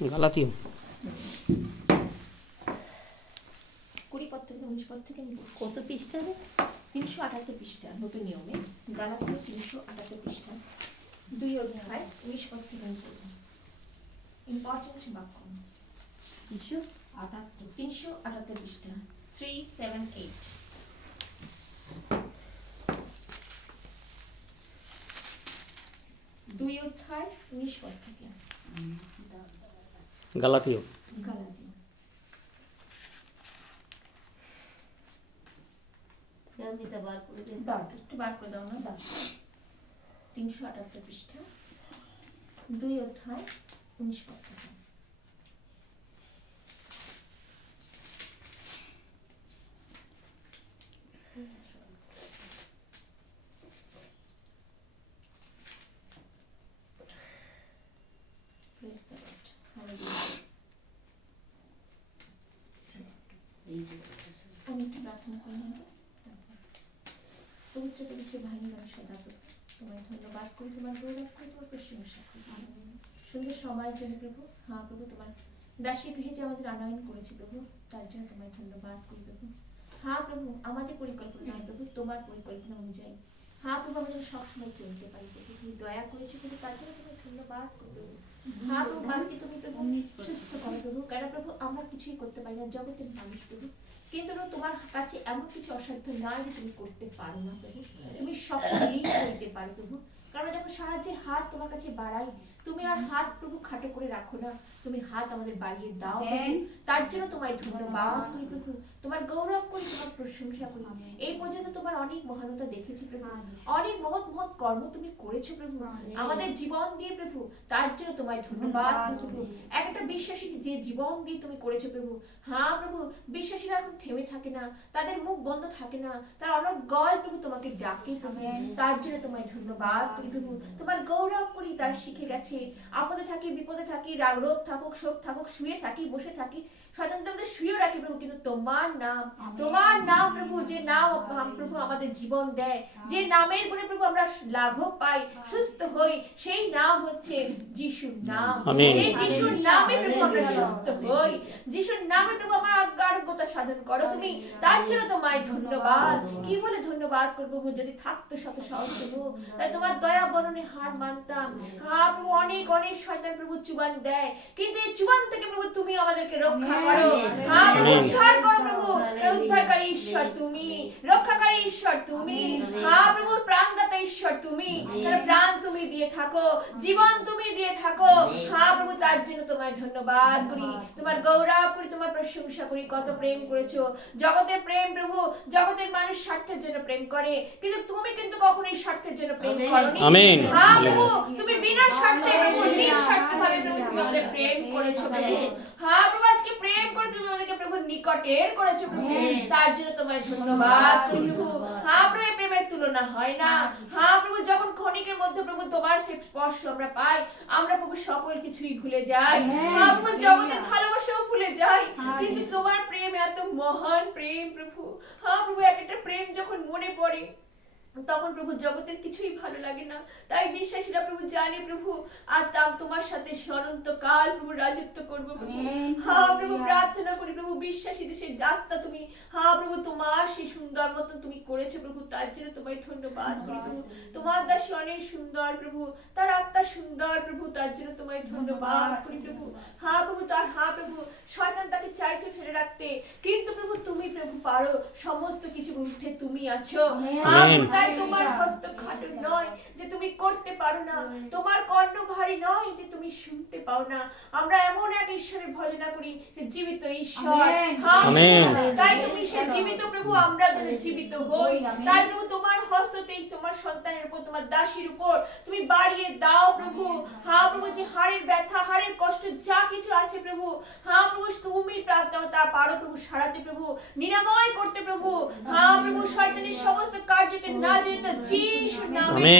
গালাতীয় কুড়ি পদ থেকে উনিশ পদ থেকে কত পৃষ্ঠা তিনশো আটাত্তর পৃষ্ঠা, নতুন নিয়মে। গালাতীয় তিনশো আটাত্তর পৃষ্ঠা। দুই অধ্যায়, উনিশ পদ থেকে ইম্পর্টেন্ট বাক্য। তিনশো আটাত্তর তিনশো আটাত্তর পৃষ্ঠা। থ্রি সেভেন এইট দুই অধ্যায়, উনিশ পদ থেকে। গালাতীয় তিনশো আটাত্তর পৃষ্ঠা। দুই অধ্যায় উনিশ পদ থেকে Praise the Lord. Hallelujah. এই যে আমি একটু প্রার্থনা করি না পবিত্র পবিত্র ভাইনি আমি সদা প্রভু তোমায় ধন্যবাদ করি তোমার করি তোমার প্রশংসা সুন্দর সময়ের জন্য প্রভু হ্যাঁ প্রভু, তোমার দাসী গৃহে যে আমাদের আনয়ন করেছে প্রভু, তার জন্য তোমায় ধন্যবাদ করি প্রভু। হ্যাঁ প্রভু, আমাদের পরিকল্পনা নয় প্রভু, তোমার পরিকল্পনা অনুযায়ী। হ্যাঁ প্রভু, আমরা যেন সবসময় চলতে পারি প্রভু, তুমি দয়া করেছ প্রভু তার জন্য তোমায় ধন্যবাদ করি প্রভু। হ্যাঁ প্রভু, বাড়িতে তুমি প্রভু সুস্থ করো প্রভু কেন প্রভু, আমরা কিছুই করতে পারি না, জগতের মানুষ প্রভু। কিন্তু তোমার কাছে এমন কিছু অসাধ্য না যে তুমি করতে পারো না প্রভু। তুমি সকলেই করতে পারো প্রভু। কারণ দেখো সাহায্যের হাত তোমার কাছে বাড়াই তুমি আর হাত প্রভু খাটো করে রাখো না। তুমি হাত আমাদের বাড়িয়ে দাও। তার জন্য তোমায় ধন্যবাদ করি প্রভু। তোমার গৌরব করি তোমার প্রশংসা করি। এই পর্যন্ত তোমার অনেক মহানতা দেখেছি প্রভু। অনেক মহৎ মহৎ কর্ম তুমি করেছ প্রভু। আমাদের জীবন দিয়ে প্রভু তার জন্য তোমায় ধন্যবাদ প্রভু। এক একটা বিশ্বাসী যে জীবন দিয়ে তুমি করেছ প্রভু। হ্যাঁ প্রভু বিশ্বাসীরা এখন থেমে থাকে না। তাদের মুখ বন্ধ থাকে না। তার অনেক গল প্রভু তোমাকে ডাকে প্রভু। তার জন্য তোমায় ধন্যবাদ করি প্রভু। তোমার গৌরব করি তার শিখে গেছে। আপদে থাকি বিপদে থাকি রাগ রোগ থাকুক শোক থাকুক শুয়ে থাকি বসে থাকি শয়তান শুয়েও রাখি প্রভু কিন্তু তোমার নাম তোমার নাম প্রভু যে নাম প্রভু আমাদের জীবন দেয় যে নামের গুণে প্রভু আমরা লাঘব পাই সুস্থ হই সেই নাম হচ্ছে যিশুর নাম। এই যিশুর নামে প্রভু আমরা সুস্থ হই। যিশুর নামে প্রভু আমার আরোগ্যতা সাধন করো। তুমি তার জন্য তোমায় ধন্যবাদ। কি বলে ধন্যবাদ করব? প্রভু যদি থাকতো শত সহজ প্রভু তাই তোমার দয়া বরণে হার মানতাম। হ্যাঁ প্রভু অনেক অনেক শয়তান প্রভু চুবান দেয়। কিন্তু এই চুবান থেকে প্রভু তুমি আমাদেরকে রক্ষা করো। হ্যাঁ উদ্ধার করো প্রভু। উদ্ধারকারী ঈশ্বর তুমি রক্ষাকারী ঈশ্বর তুমি। হ্যাঁ প্রভু প্রাণদাতা ঈশ্বর তুমি। তার প্রাণ তুমি দিয়ে থাকো জীবন তুমি দিয়ে থাকো। হ্যাঁ প্রভু তার জন্য তোমায় ধন্যবাদ করি। তোমার গৌরব করি তোমার প্রশংসা করি কত প্রেম করেছ। জগতের প্রেম প্রভু জগতের মানুষ স্বার্থের জন্য প্রেম করে। কিন্তু তুমি কিন্তু কখনোই স্বার্থের জন্য প্রেম। করনি। আমেন। হ্যাঁ প্রভু তুমি বিনা স্বার্থে প্রভু নিঃস্বার্থ ভাবে প্রভু তুমি আমাদের প্রেম করেছ প্রভু। হ্যাঁ প্রভু আজকে প্রেম করে তুমি আমাদেরকে প্রভু নিকটের করেছ প্রভু তার জন্য তোমায় ধন্যবাদ। প্রভু হ্যাঁ প্রভু এই প্রেমের তুলনা হয় না। হ্যাঁ। প্রভু যখন ক্ষণিকের মধ্যে প্রভু তোমার সে স্পর্শ আমরা পাই আমরা প্রভু সকল কিছুই ভুলে যাই। হ্যাঁ প্রভু জগতের ভালোবাসাও ভুলে যাই। কিন্তু তোমার প্রেম এত মহান প্রেম প্রভু। হ্যাঁ প্রভু এক একটা প্রেম যখন মনে পড়ে তখন প্রভু জগতের কিছুই ভালো লাগে না। তাই বিশ্বাসীরা প্রভু জানে প্রভু আর তা তোমার সাথে সনন্ত কাল প্রভু রাজত্ব করব প্রভু। হ্যাঁ প্রভু প্রার্থনা করি প্রভু বিশ্বাসীদের সেই যাত্রা তুমি হ্যাঁ প্রভু তোমার সেই সুন্দর মতন তুমি করেছ প্রভু তার জন্য তোমায় ধন্যবাদ করি প্রভু। তোমার দাসী অনেক সুন্দর প্রভু তার আত্মা সুন্দর প্রভু তার জন্য তোমায় ধন্যবাদ করি প্রভু। হা প্রভু তার হা প্রভু শয়তান তাকে চাইছে ফেলে রাখতে কিন্তু প্রভু তুমি প্রভু পারো সমস্ত কিছু ঊর্ধ্বে তুমি আছো। প্রভু, তাই তোমার হস্ত খাটো নয় যে তুমি করতে পারো না। তোমার কর্ণ ভারী নয় যে তুমি শুনতে পাও না। আমরা এমন এক ঈশ্বরের ভজনা করি যে জীবিত ঈশ্বর। হ্যাঁ। তাই তুমি সে জীবিত প্রভু আমরা যেন জীবিত হই। তাই প্রভু তোমার হস্ততেই তোমার সন্তানের উপর তোমার দাসীর উপর তুমি বাড়িয়ে দাও প্রভু। হ্যাঁ প্রভু যে হাড়ের ব্যথা হাড়ের কষ্ট যা কিছু আছে প্রভু। হ্যাঁ প্রভু তুমি প্রাপ্ত তা পারো প্রভু সারাতে প্রভু। নিরাময় করতে প্রভু। হ্যাঁ প্রভু শয়তানের সমস্ত কার্যকে না জড়িত যিশুর নামে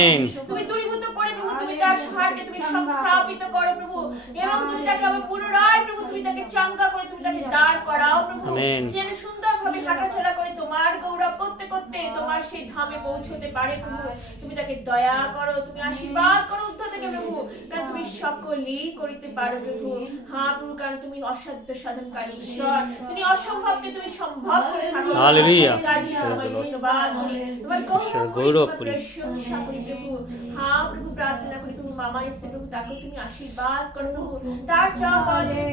তুমি দূরীভূত করে প্রভু তুমি তার হাড়কে তুমি সংস্থাপিত করো প্রভু। এবং তুমি তাকে আবার পুনরায় প্রভু তুমি তাকে চাঙ্গা করে তুমি তাকে দাঁড় করাও প্রভু। যেন সুন্দরভাবে হাঁটাচলা করে। তোমার সেই ধামে পৌঁছতে পারে প্রভু। তুমি তাকে দয়া করো তুমি আশীর্বাদ করো উদ্ধ থেকে প্রভু। কারণ তুমি সকলেই করিতে পারো প্রভু। হ্যাঁ প্রভু কারণ তুমি অসাধ্য সাধনকারী ঈশ্বর। তুমি অসম্ভবকে তুমি সম্ভব করে থাকো। Lord. ধন্যবাদ তোমার গৌরব করি। প্রভু। হ্যাঁ প্রভু প্রার্থনা করি প্রভু। মামা এসে প্রভু, তাকে তুমি আশীর্বাদ করো প্রভু। তার চাওয়া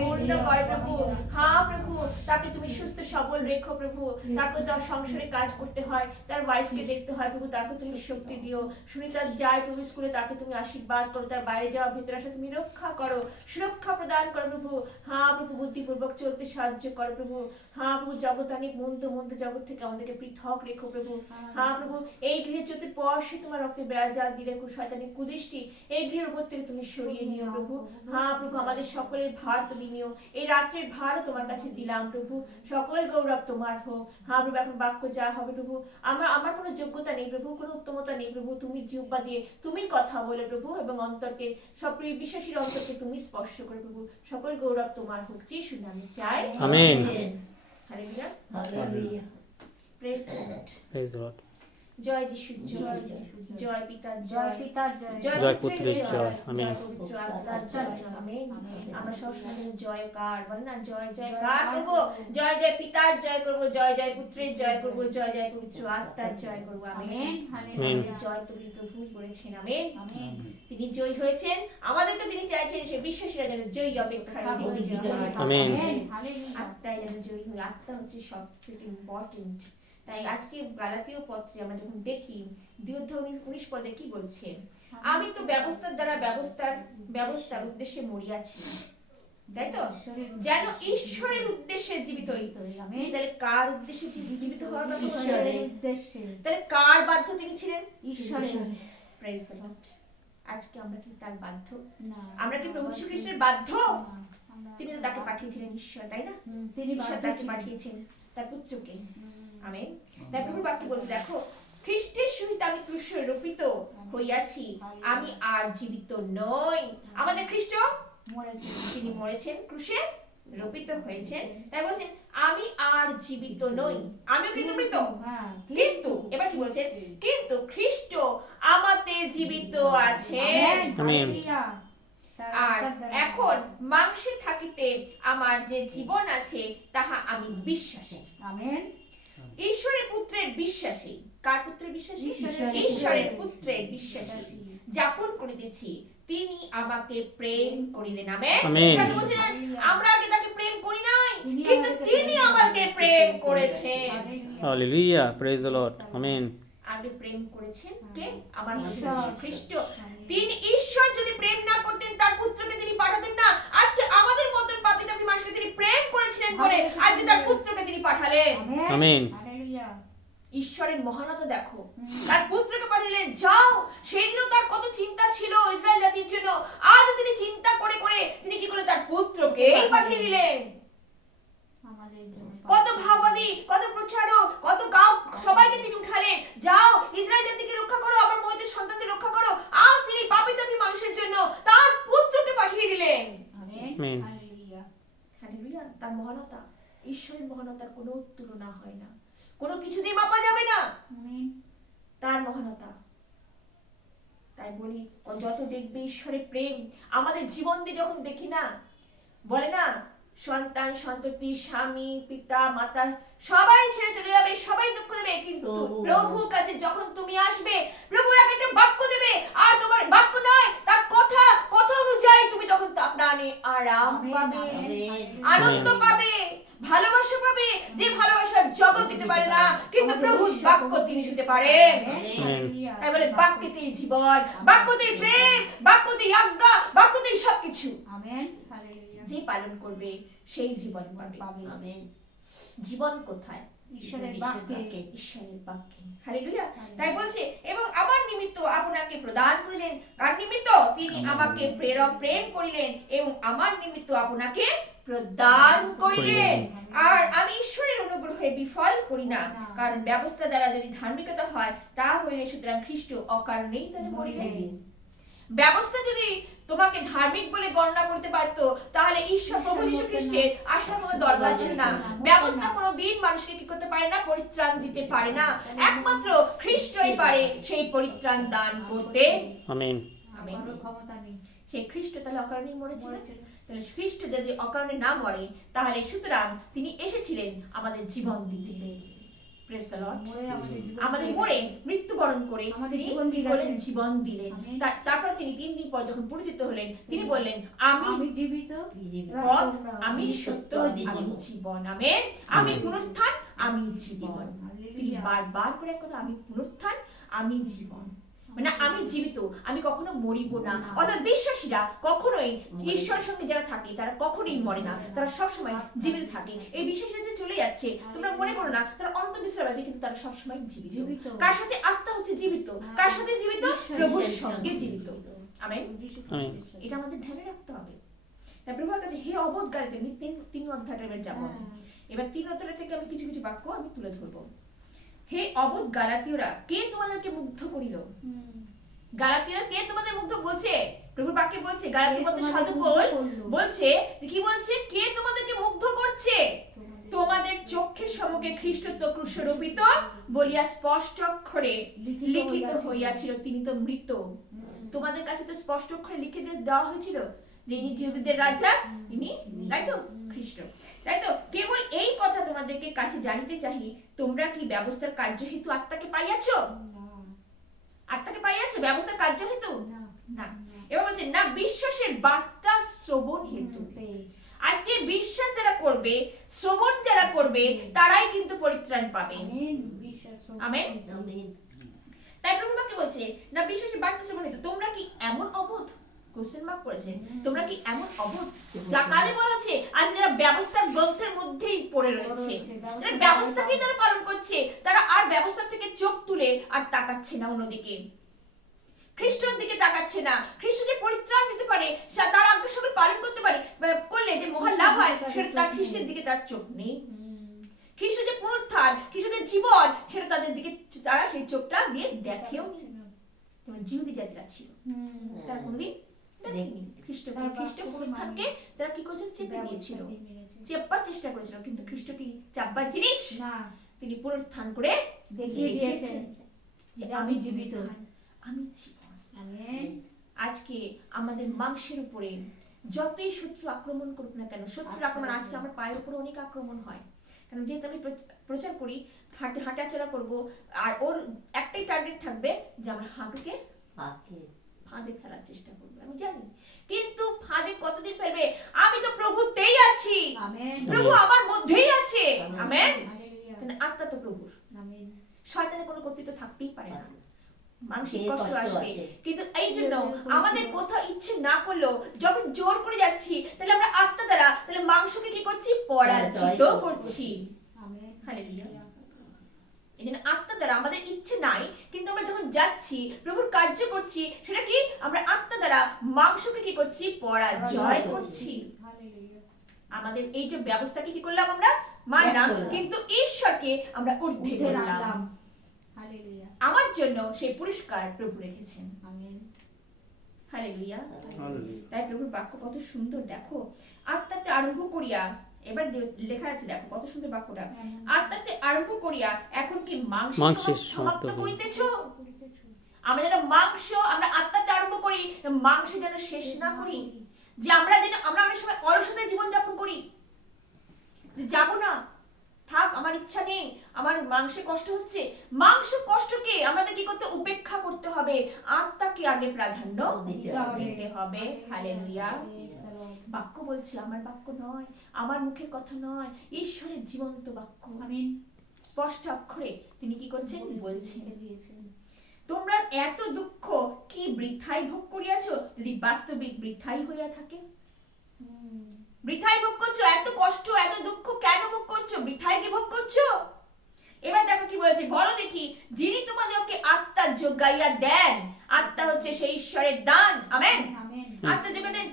পূর্ণ করে প্রভু। হ্যাঁ প্রভু, তাকে তুমি সুস্থ, সবল রেখো প্রভু। তাকে তার সংসারে কাজ করতে হয়, তার ওয়াইফকে দেখতে হয় প্রভু। তাকে তুমি শক্তি দিও। সুনিতা যায় প্রভু স্কুলে তাকে তুমি আশীর্বাদ করো। তার বাইরে যাওয়া, ভেতরে আসা, তুমি রক্ষা করো। সুরক্ষা প্রদান করো প্রভু। হ্যাঁ প্রভু, বুদ্ধিপূর্বক চলতে সাহায্য করো প্রভু। হ্যাঁ প্রভু, জগতানিক, মন্দ মন্দ জগৎ থেকে আমাদেরকে পৃথক রেখো প্রভু। হ্যাঁ প্রভু, এই গৃহে চতুর্পার্শ্বে তোমার রক্তে বেড়াজাল দিলে শয়তানি কুদৃষ্টি, এই গৃহের উপর থেকে তুমি সরিয়ে নিও প্রভু। হ্যাঁ প্রভু আমাদের সকলের ভার তুমি নিও। এই রাত্রের ভারও তোমার কাছে দিলাম প্রভু। সকল গৌরব তোমার হোক। হ্যাঁ প্রভু এখন বাক্য যা হবে প্রভু। আমার আমার কোনো যোগ্যতা নেই প্রভু কোনো উত্তমতা নেই প্রভু। তুমি জিহ্বা দিয়ে তুমি কথা বলে প্রভু এবং অন্তরকে সব বিশ্বাসীর অন্তরকে তুমি স্পর্শ করে প্রভু। সকল গৌরব তোমার হোক। যিশু নামে চাই। Amen. Hallelujah Hallelujah. Praise the Lord Praise the Lord. জয় যিশু জয় জয় পিতা জয়। জয় পিতার জয় জয় পুত্রের। আমেন। আমরা সবসময় জয় কার বলে না জয় জয় কার করব। জয় জয় পিতার জয় করব জয় জয় পুত্রের জয় করব জয় জয় পবিত্র আত্মার জয় করব আমেন। Amen amen. আমাদের জয় তুমি প্রভু করেছেন আমেন। তিনি জয় হয়েছেন। আমাদেরকে তিনি চাইছেন সে বিশ্বাসীরা যেন জয়ী অপেক্ষায় হয়। আমেন। আত্মায় যেন জয়ী হই আত্মা হচ্ছে সব থেকে ইম্পর্টেন্ট তাই আজকে গালাতীয় পত্রে আমরা যখন দেখি অধ্যায় উনিশ- পদে কি বলছে? আমি তো ব্যবস্থার দ্বারা ব্যবস্থার ব্যবস্থার উদ্দেশ্যে মরিয়াছি। তাই তো? যেন ঈশ্বরের উদ্দেশ্যে জীবিত হই। তাহলে কার উদ্দেশ্যে জীবিত হওয়ার কথা। উদ্দেশ্যে। তাহলে কার বাধ্য তিনি ছিলেন? ঈশ্বরের। প্রাইজ দ্য লর্ড আজকে আমরা কি তার বাধ্য? না আমরা কি প্রভু যীশু খ্রিস্টের বাধ্য? তিনি তো তাকে পাঠিয়েছিলেন ঈশ্বর তাই না? তিনি ঈশ্বর তাকে পাঠিয়েছেন তার পুত্রকে। আমেন। তাই প্রভুর বাক্য বলতে দেখো খ্রিস্টের সহিত আমি ক্রুশে রোপিত হইয়াছি। আমি আর জীবিত নই। আমাদের খ্রিস্ট তিনি মরেছেন ক্রুশে রোপিত হয়েছেন। তাই বলছেন আমি আর জীবিত নই। আমিও কিন্তু মৃত। হ্যাঁ, কিন্তু এবার কি বলছেন? কিন্তু। খ্রিস্ট আমাতে জীবিত আছে। আর এখন মাংসে থাকিতে আমার যে জীবন আছে তাহা আমি বিশ্বাসী। আমেন। ঈশ্বরের পুত্রের বিশ্বাসী। কার পুত্রের বিশ্বাসী? ঈশ্বরের পুত্রের বিশ্বাসী। যাপন করিতেছি। তিনি আমাকে প্রেম করিলেন আমেন। আমেন। আমরা আগে তাকে প্রেম করি নাই কিন্তু তিনি আমাকে প্রেম করেছেন। Hallelujah. Praise the Lord Lord. আগে প্রেম করেছেন কে? আমার খ্রিস্ট তিনি ঈশ্বর যদি প্রেম না করতেন তার পুত্রকে তিনি পাঠাতেন না। আজকে আমাদের মতন পাপী তাপী মানুষকে তিনি প্রেম করেছিলেন বলে আজকে তার পুত্রকে তিনি পাঠালেন। আমেন। ঈশ্বরের মহানতা দেখো। তার পুত্রকে পাঠালেন। যাও সেই দিনও তার কত চিন্তা ছিল ইসরায়েল জাতির জন্য। আজ তিনি চিন্তা করে করে তিনি কি করে তার পুত্রকে পাঠিয়ে দিলেন। কত ভাবাদী কত প্রচারক কত গাঁও সবাইকে তিনি উঠালেন। যাও ইসরায়েল জাতিকে রক্ষা করো আমার মধ্যে সন্তানদের রক্ষা করো। আজ তিনি পাপী তাপী মানুষের জন্য তার পুত্রকে পাঠিয়ে দিলেন। তার মহানতা। ঈশ্বরের মহানতার কোনো তুলনা হয় না। কোনো কিছুতেই মাপা যাবে না। তার মহানতা। তাই বলি যত দেখবে ঈশ্বরের প্রেম আমাদের জীবন দিয়ে যখন দেখি না বলে না সন্তান সন্ততি স্বামী পিতা মাতা সবাই ছেড়ে চলে যাবে সবাই দুঃখ দেবে কিন্তু প্রভু। কাছে যখন তুমি আসবে প্রভু এক একটা বাক্য দেবে আর তোমার বাক্য নয় তার কথা কথা অনুযায়ী তুমি তখন প্রাণে আরাম পাবে আনন্দ পাবে ভালোবাসা পাবে যে ভালোবাসা জগৎ দিতে পারে না কিন্তু প্রভুর বাক্য তিনি দিতে পারেন আমেন, হালেলুয়া। তাই বলে বাক্যতেই জীবন বাক্যতেই প্রেম বাক্যতেই আজ্ঞা বাক্যতেই সবকিছু আমেন। যে পালন করবে সেই জীবন পাবে। জীবন কোথায়? ঈশ্বরের বাক্যে। বাক্যে। ঈশ্বরের বাক্যে। হালেলুয়া। তাই বলছে এবং আমার নিমিত্ত আপনাকে প্রদান করিলেন। কার নিমিত্ত? তিনি আমাকে প্রেরক প্রেম করিলেন এবং আমার নিমিত্ত আপনাকে প্রদান করিলেন। আর আমি ঈশ্বরের অনুগ্রহে বিফল করি না। কারণ ব্যবস্থা দ্বারা যদি ধার্মিকতা হয় তা হইলে সুতরাং খ্রিস্ট অকারণেই তাহলে মরিলেন ব্যবস্থা যদি তোমাকে ধার্মিক বলে গণনা করতে পারতো তাহলে ঈশ্বর প্রভু যীশু খ্রিস্টের আসার কোনো দরকার ছিল না ব্যবস্থা কোনো দিন মানুষকে কি করতে পারে না পরিত্রাণ দিতে পারে না একমাত্র খ্রিস্টই পারে সেই পরিত্রাণ দান করতে. আমেন। নেই সেই খ্রিস্ট তাহলে অকারণেই মরেছিল। তাহলে খ্রিস্ট যদি অকারণে না মরে তাহলে সুতরাং তিনি এসেছিলেন আমাদের জীবন দিতে আমাদের মরে মৃত্যুবরণ করে তিনি জীবন কি করলেন জীবন দিলেন। তারপর তিনি তিন দিন পর যখন পরিচিত হলেন তিনি বললেন আমি আমি জীবিত পথ আমি সত্য আমি জীবন। আমি আমি পুনরুত্থান আমি জীবন। তিনি। বারবার করে এক কথা আমি পুনরুত্থান আমি জীবন। মানে আমি জীবিত আমি কখনো মরিব না। অর্থাৎ বিশ্বাসীরা কখনোই ঈশ্বরের সঙ্গে যারা থাকে তারা কখনোই মরে না। তারা সবসময় জীবিত থাকে। এই বিশ্বাসীরা যে চলে যাচ্ছে তোমরা মনে করো না তারা অনন্ত বিশ্রাম আছে কিন্তু তারা সবসময় জীবিত। জীবিত। কার সাথে আত্মা হচ্ছে জীবিত? কার সাথে জীবিত? ঈশ্বরের প্রভুর সঙ্গে জীবিত। আমেন। এটা আমাদের ধ্যানে রাখতে হবে। তাই প্রভুর কাছে হে অবোধ গালিতে আমি তিন তিন অধ্যায়টা এবার যাব। হ্যাঁ। এবার তিন অধ্যায় থেকে আমি কিছু কিছু বাক্য আমি তুলে ধরবো। হে অবোধ গালাতীয়রা কে তোমাদেরকে মুগ্ধ করিল? গালাতীয়রা কে তোমাদের মুগ্ধ বলছে? প্রভুর বাক্যে বলছে গালাতীয় তোমাদের সাধু করল। বলছে যে কি বলছে? কে তোমাদেরকে মুগ্ধ করছে? তোমাদের চোখের সম্মুখে খ্রিস্টত্ব ক্রুশরোপিত বলিয়া স্পষ্ট অক্ষরে লিখিত হইয়াছিল। তিনি তো মৃত। তোমাদের কাছে তো স্পষ্ট অক্ষরে লিখে দেওয়া হয়েছিল যে ইনি জিহুদীদের রাজা ইনি তাই তো? খ্রিস্ট। তাই তো? কেবল এই কথা তোমাদেরকে কাছে জানিতে চাহি তোমরা কি ব্যবস্থার কার্য হেতু আত্মাকে পাইয়াছো? আত্মাকে পাইয়াছো? ব্যবস্থার কার্য হেতু না। এবার বলছে না বিশ্বাসের বার্তা শ্রবণ হেতু। আজকে বিশ্বাস যারা করবে শ্রবণ যারা করবে তারাই কিন্তু পরিত্রাণ পাবে। আমেন। তাই প্রভু বাক্যে বলছে? না বিশ্বাসের বার্তা শ্রবণ হেতু। তোমরা কি এমন অবোধ? কোশ্চেন মার্ক করেছে। তোমরা কি এমন অবোধ? যা বলা হচ্ছে। আজ যারা ব্যবস্থার গ্রন্থের মধ্যেই পড়ে রয়েছে। যারা ব্যবস্থাকেই তারা পালন করছে তারা আর ব্যবস্থা থেকে চোখ তুলে আর তাকাচ্ছে না অন্যদিকে। খ্রিস্টের দিকে তাকাচ্ছে না। খ্রিস্ট যে পরিত্রাণ দিতে পারে তার আজ্ঞা সকল পালন করতে পারে করলে যে মহান লাভ হয় সেটা তার খ্রিস্টের দিকে তার চোখ নেই। খ্রিস্ট যে পুনরুত্থান খ্রিস্টের জীবন সেটা তাদের দিকে তারা সেই চোখটা দিয়ে দেখেও নি। জিহুদি জাতিরা ছিল। তারা কোনোদিন খ্রিস্ট কি করেছিল? চেপে দিয়েছিল। চেপবার চেষ্টা করেছিল কিন্তু খ্রিস্ট কি চাপবার জিনিস? না। তিনি পুনরুত্থান করে দেখিয়ে দিয়েছে। দেখিয়েছেন যে যে আমি জীবিত। আমি জীবন আজকে আমাদের মাংসের উপরে যতই শত্রু আক্রমণ করুক না কেন শত্রুর আক্রমণ। আজকে আমার পায়ের উপরে অনেক আক্রমণ হয়। কারণ যেহেতু আমি প্রচার করি হাঁটে হাঁটাচলা করব আর ওর একটাই টার্গেট থাকবে যে আমার হাঁটুকে। ফাঁদে ফেলার চেষ্টা করবে আমি জানি। কিন্তু ফাঁদে কতদিন ফেলবে? আমি তো প্রভুতেই আছি। প্রভু আমার মধ্যেই আছে। আমেন। আত্মা তো প্রভুর। শয়তানের কোনো কর্তৃত্ব থাকতেই পারে না। মানসিক কষ্ট আসবে। আছে। কিন্তু এই জন্য আমাদের কোথাও ইচ্ছে না করলেও যখন জোর করে যাচ্ছি তাহলে আমরা আত্মা দ্বারা তাহলে মাংসকে কি করছি? পরাজিত করছি। হালেলুয়া। এই জন্য আত্মা দ্বারা আমাদের ইচ্ছে নাই কিন্তু আমরা যখন যাচ্ছি প্রভুর কার্য করছি সেটা কি? আমরা আত্মা দ্বারা মাংসকে কি করছি? পরাজয় করছি। আমাদের এই যে ব্যবস্থাকে কি করলাম আমরা? মানলাম কিন্তু ঈশ্বরকে আমরা ঊর্ধ্বে করলাম আমার জন্য সেই পুরস্কার প্রভু রেখেছেন। আমেন। হালেলুয়া তাই প্রভুর বাক্য কত সুন্দর দেখো। আত্মাতে আরম্ভ করিয়া এবার লেখা আছে দেখো কত সুন্দর বাক্যটা। আত্মাতে আরম্ভ করিয়া এখন কি মাংস সমাপ্ত করিতেছ। আমরা যেন মাংস আমরা আত্মাতে আরম্ভ করি মাংস যেন শেষ না করি। যে আমরা যেন আমরা অনেক সময় অলসতায় জীবন যাপন করি। যে যাব না। থাক আমার ইচ্ছা নেই। আমার মাংসে কষ্ট হচ্ছে। মাংস কষ্টকে আমাদের কি করতে উপেক্ষা করতে হবে। আত্মাকে আগে প্রাধান্য দিতে হবে। হালেলুয়া. বাক্য বলছি আমার বাক্য নয় আমার মুখের কথা নয় ঈশ্বরের জীবন্ত বাক্য। আমেন। স্পষ্ট অক্ষরে তিনি কি করছেন? বলছেন। তোমরা এত দুঃখ কি বৃথাই ভোগ করিয়াছ যদি বাস্তবিক বৃথাই হইয়া থাকে? বৃথাই ভোগ করছ এত কষ্ট এত দুঃখ কেন ভোগ করছ? বৃথাই কি ভোগ করছ? এবার দেখো কি বলছে বলো দেখি যিনি তোমাদেরকে আত্মা যোগাইয়া দেন আত্মা হচ্ছে সেই ঈশ্বরের দান। আমেন। আত্মা যোগাই দেন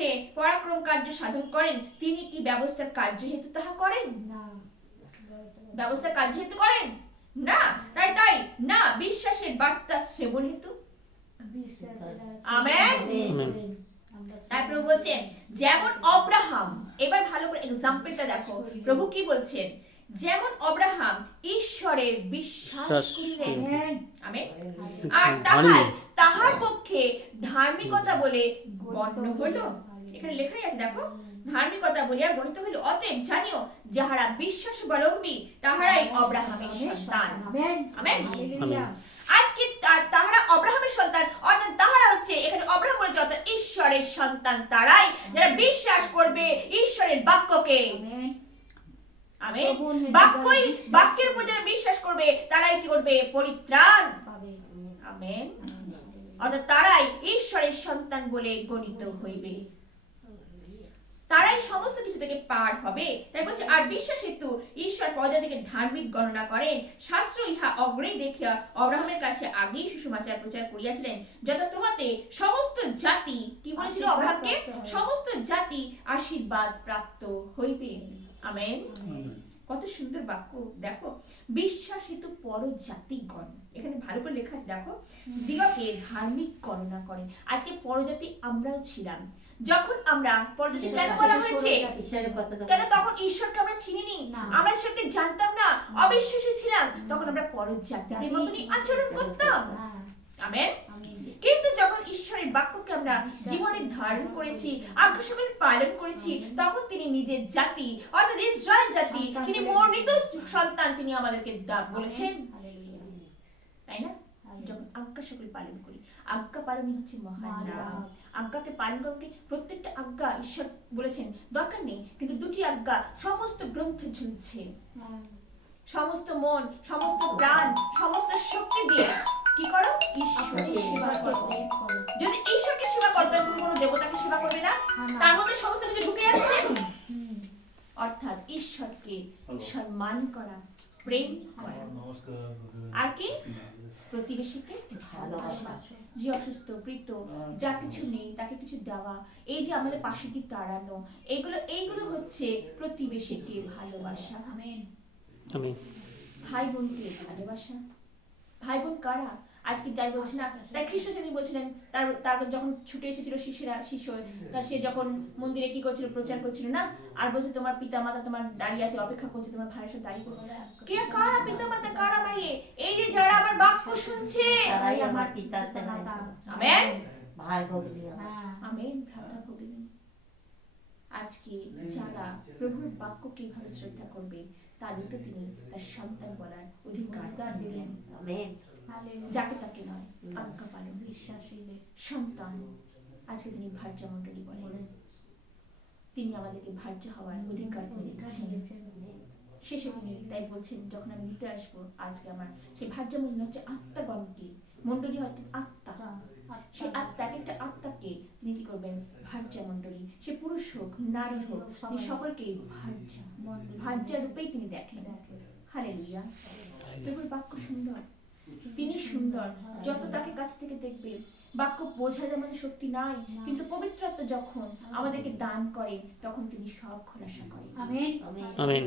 মধ্যে পরাক্রম কার্য সাধন করেন তিনি কি ব্যবস্থার কার্য হেতু তাহা করেন? না। ব্যবস্থা কার্য হেতু করেন? না। তাই তাই না বিশ্বাসের বার্তা সেবন হেতু। আমেন। আমেন। তাই প্রভু বলছেন যেমন অব্রাহাম এবার ভালো করে এক্সাম্পলটা দেখো। প্রভু কি বলছেন? যেমন অব্রাহাম ঈশ্বরের বিশ্বাস করিলেন। আমেন। আমেন। আর তাহাই তাহার পক্ষে ধার্মিকতা বলে গণ্য হলো। এখানে লেখাই আছে দেখো ধার্মিকতা বলিয়া গণিত হইল অতএব জানিও যাহারা বিশ্বাস অবলম্বী তাহারাই অব্রাহামের সন্তান। আজকে তাহারা অব্রাহামের সন্তান অর্থাৎ তাহারা হচ্ছে এখানে অব্রাহাম বলেছে অর্থাৎ ঈশ্বরের সন্তান তারাই যারা বিশ্বাস করবে ঈশ্বরের বাক্যকে। আমি বাক্যই বাক্যের উপর যারা বিশ্বাস করবে তারাই কি করবে? পরিত্রাণ। আমেন। অর্থাৎ তারাই ঈশ্বরের সন্তান বলে গণিত হইবে। তারাই সমস্ত কিছু থেকে পার হবে। তাই বলছে আর বিশ্বাস হেতু ঈশ্বর প্রজাতিকে ধার্মিক গণনা করেন। শাস্ত্র ইহা অগ্রেই দেখিয়া অব্রাহামের কাছে আগেই সুসমাচার প্রচার করিয়াছিলেন। যথা তোমাতে সমস্ত জাতি কি বলেছিল আশীর্বাদ অব্রাহামকে? প্রাপ্ত সমস্ত জাতি আশীর্বাদ প্রাপ্ত হইবে আমেন। কত সুন্দর বাক্য দেখো। বিশ্বাস হেতু পর জাতিগণ এখানে ভালো করে লেখা আছে দেখো। দিগকে ধার্মিক গণনা করেন। আজকে পরজাতি আমরাও ছিলাম। যখন আমরা পরজাতি কেন বলা হয়েছে? কেন তখন ঈশ্বরকে আমরা চিনিনি? না। আমরা ঈশ্বরকে জানতাম না অবিশ্বাসী ছিলাম। তখন আমরা পরজাতিদের মতনই আচরণ করতাম। হ্যাঁ, আমেন। কিন্তু যখন ঈশ্বরের বাক্যকে আমরা জীবনে ধারণ করেছি আজ্ঞা সকল পালন করেছি তখন তিনি নিজের জাতি অর্থাৎ ইসরায়েল জাতি তিনি মনোনীত সন্তান তিনি আমাদেরকে দা- বলেছেন। তাই না? যখন আজ্ঞা সকল পালন করি আজ্ঞা পালনই হচ্ছে মহান। আজ্ঞাকে পালন করতে প্রত্যেকটা আজ্ঞা ঈশ্বর বলেছেন দরকার নেই কিন্তু দুটি আজ্ঞা সমস্ত গ্রন্থ ঝুলছে। সমস্ত মন সমস্ত প্রাণ সমস্ত শক্তি দিয়ে কি করো? ঈশ্বরকে সেবা করো। যদি ঈশ্বরকে সেবা করতে হয়, তুমি কোনো দেবতাকে সেবা করবে না। তার মধ্যে সমস্ত কিছু ঢুকে যাচ্ছে। অর্থাৎ ঈশ্বরকে সম্মান করা প্রেম করা। আর কি প্রতিবেশীকে ভালোবাসা। যে অসুস্থ প্রীত যা কিছু নেই তাকে কিছু দেওয়া এই যে আমাদের পাশে কি তাড়ানো এইগুলো এইগুলো হচ্ছে প্রতিবেশীকে ভালোবাসা। আমেন। ভাই বোনকে ভালোবাসা। ভাই বোন কারা? আজকে যাই বলছি না তাই খ্রিস্ট সেদিন বলছিলেন তার তার যখন ছুটে এসেছিল শিশুরা শিশু তার সে যখন মন্দিরে কি করছিল প্রচার করছিল না আর বলছে তোমার পিতা মাতা তোমার দাঁড়িয়ে আছে অপেক্ষা করছে তোমার ভাইয়ের সাথে দাঁড়িয়ে করছে কে কারা পিতা মাতা কারা দাঁড়িয়ে এই যে যারা আমার বাক্য শুনছে। তারাই আমার পিতা তারাই আমেন। ভাই ভগ্নী। হ্যাঁ, আমেন ভ্রাতা ভগিনী। আজকে যারা প্রভুর বাক্য কীভাবে শ্রদ্ধা করবে তাদেরকে তিনি তার সন্তান বলার অধিকার দিলেন। আমেন। যাকে তাকে নয় আজ্ঞা পালন বিশ্বাসীদের সন্তান। আজকে তিনি ভার্যা মণ্ডলী বলেন তিনি আমাদেরকে ভার্য হওয়ার অধিকার তিনি দিচ্ছেন। শেষে তিনি তাই বলছেন যখন আমি দিতে আসব আজকে আমার সেই ভার্যা মণ্ডলী হচ্ছে আত্মাগণকে। মণ্ডলী অর্থাৎ আত্মা। সেই আত্মা এক একটা আত্মাকে তিনি কি করবেন? ভার্যা মণ্ডলী সে পুরুষ হোক নারী হোক তিনি সকলকে ভার্যা। ভার্যা রূপেই তিনি দেখেন। হালে লুইয়া প্রভুর বাক্য সুন্দর। তিনি সুন্দর। যত তাকে কাছ থেকে দেখবে বাক্য বোঝা যেমন শক্তি নাই কিন্তু পবিত্রত্ব যখন আমাদেরকে দান করে তখন তিনি সব খোলাসা করেন আমেন। আমেন।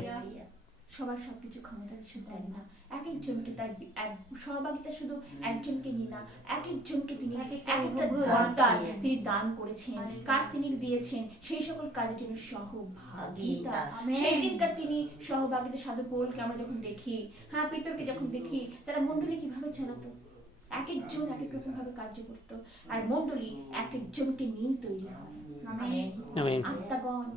সবার সবকিছু ক্ষমতা কিছু দেন না? এক একজনকে তার সহভাগিতা শুধু একজনকে নিয়ে না এক একজনকে তিনি এক এক একটা দিয়ে। তিনি দান করেছেন কাজ তিনি দিয়েছেন সেই সকল কাজের জন্য সহভাগিতা। সেই দিনকার তিনি সহভাগিতা সাধু পৌলকে আমরা যখন দেখি হ্যাঁ পিতরকে যখন দেখি তারা মন্ডলী কীভাবে চালাতো? এক একজন এক এক রকম ভাবে কার্য করতো। আর মন্ডলী এক একজনকে নিয়েই তৈরি হয়। আত্মাগণ।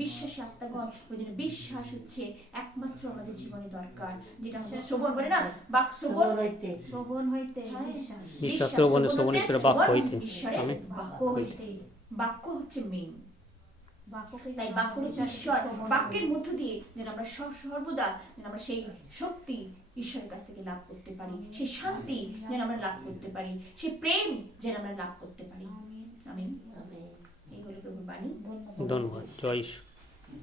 বিশ্বাসী আত্মাগণ ওই জন্য বিশ্বাস হচ্ছে একমাত্র আমাদের জীবনে দরকার। যেটা আমাদের শ্রবণ বলে না? বাক শ্রবণ। শ্রবণ হইতে। শ্রবণ হইতে। হ্যাঁ। বিশ্বাস। শ্রবণে শ্রবণ ঈশ্বরের বাক্য হইতে। ঈশ্বরের বাক্য হইতে। বাক্য হচ্ছে মেইন তাই ঈশ্বর। বাক্যের মধ্য দিয়ে যেন আমরা সর্বদা যেন আমরা সেই শক্তি ঈশ্বরের কাছ থেকে লাভ করতে পারি। সেই শান্তি যেন আমরা লাভ করতে পারি। সেই প্রেম যেন আমরা লাভ করতে পারি। আমেন। আমিন। এই হলো প্রভুর বাণী। ধন্যবাদ। ধন্যবাদ। জয় ঈশ্বর।